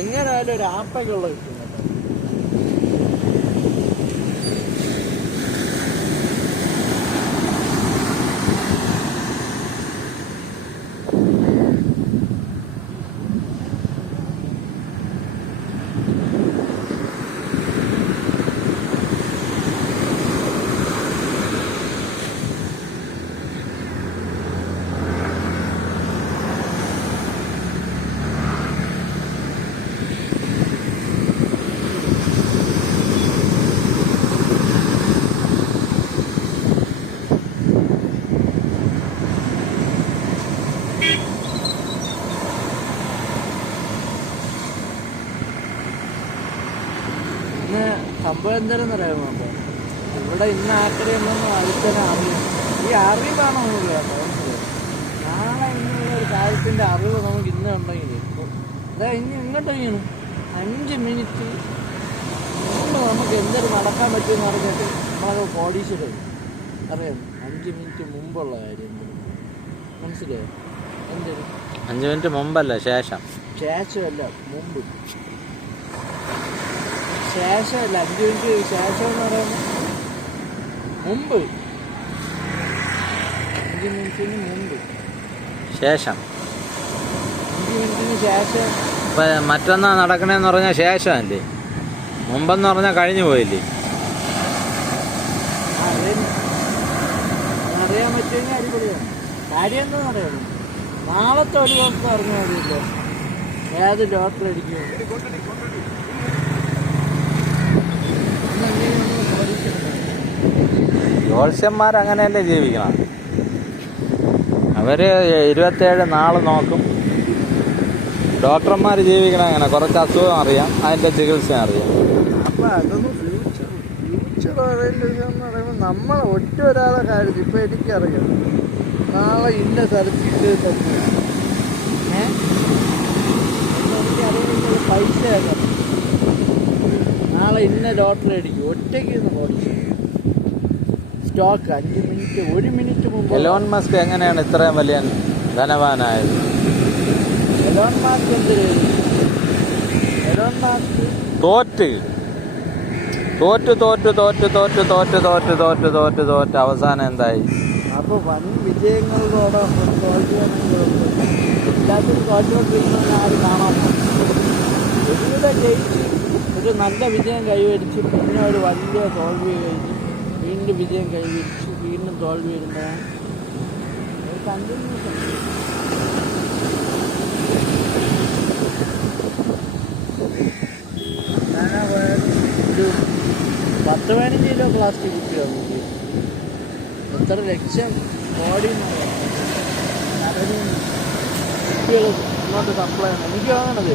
എങ്ങനെയായാലും ഒരു ആപ്പയ്ക്കുള്ള കിട്ടും കേട്ടോ. ഇന്ന് സംഭവം എന്തായാലും അറിയാമോ? ഇവിടെ ഇന്ന് ആക്കരയൊന്നും അടുത്തന്നെ അറിയും. ഈ അറിവാണോ നമുക്ക് കേട്ടോ. നാളെ ഇങ്ങനെയുള്ള ഒരു കാര്യത്തിൻ്റെ അറിവ് നമുക്ക് ഇന്ന് ഉണ്ടെങ്കിൽ അതാ ഇനി ഇങ്ങോട്ട് ചെയ്യണം 5 മിനിറ്റ് മുമ്പ് നമുക്ക് എന്തൊരു നടക്കാൻ പറ്റുമെന്ന് പറഞ്ഞിട്ട് നമ്മളത് കോടീശ്വരം അറിയാം. 5 മിനിറ്റ് മുമ്പുള്ള കാര്യം മനസ്സിലായോ? എന്തൊരു 5 മിനിറ്റ് മുമ്പല്ല, ശേഷമല്ല മുമ്പ്. ശേഷമല്ല 5 മിനിറ്റ് ശേഷം എന്ന് പറയുമ്പോൾ മുമ്പ്. 5 മിനിറ്റിന് മുമ്പ് ശേഷം. 5 മിനിറ്റിന് ശേഷം. ഇപ്പം മറ്റൊന്നാ നടക്കണേന്ന് പറഞ്ഞാൽ ശേഷമല്ലേ, മുമ്പെന്ന് പറഞ്ഞാൽ കഴിഞ്ഞു പോയില്ലേ? അറിയാൻ പറ്റുമെങ്കിൽ അടിപൊളിയാണ്. കാര്യം എന്താണെന്ന് അറിയാമോ? നാളത്തെ ഒരു ദിവസം അറിഞ്ഞാൽ മതിയല്ലോ ഏത് ഡോക്ടർ അടിക്കും. ജോത്സ്യന്മാരങ്ങനെയല്ലേ ജീവിക്കണം. അവർ 27 നാള് നോക്കും. ഡോക്ടർമാർ ജീവിക്കണം അങ്ങനെ. കുറച്ച് അസുഖം അറിയാം, അതിൻ്റെ ചികിത്സ അറിയാം. അപ്പം അതൊന്നും ഫ്യൂച്ചർ എന്ന് പറയുമ്പോൾ നമ്മൾ ഒറ്റ ഒരാളെ കാര്യം ഇപ്പം എനിക്കറിയാം. നാളെ ഇന്ന സ്ഥലത്തിട്ട് തന്നെ എനിക്കറിയുന്നത് പൈസയൊക്കെ നാളെ ഇന്ന ഡോക്ടറെ അടിക്കും. ഒറ്റയ്ക്ക് ഇന്ന് ഓടിച്ചു സ്റ്റോക്ക് 5 മിനിറ്റ് 1 മിനിറ്റ് മുമ്പ്. എലോൺ മസ്ക് എങ്ങനെയാണ് ഇത്രയും വലിയ ധനവാനായത്? എലോൺ മാസ്ക് എന്തിന്? എലോൺ മാസ്ക് തോറ്റ് അവസാനം എന്തായി? അപ്പോൾ വൻ വിജയങ്ങളോടൊപ്പം തോൽവികളുണ്ട്. എല്ലാത്തിനും തോറ്റുകൊണ്ടിരിക്കുന്ന ആരും കാണാൻ ഒരുവിധം ജയിച്ച് ഒരു നല്ല വിജയം കൈവരിച്ച് പിന്നെ ഒരു വലിയ തോൽവി കഴിഞ്ഞ് വീണ്ടും വിജയം കൈവരിച്ച് വീണ്ടും തോൽവി വരുമ്പോഴാണ് ഒരു കണ്ടിന്യൂസ് ഉണ്ട്. ഒരു 10-15 കിലോ പ്ലാസ്റ്റിക് കുപ്പിയാണ് എത്ര ലക്ഷം കോടി കുപ്പികൾ ഇങ്ങോട്ട് സപ്ലൈ ആണ് എനിക്ക് വാങ്ങണത്.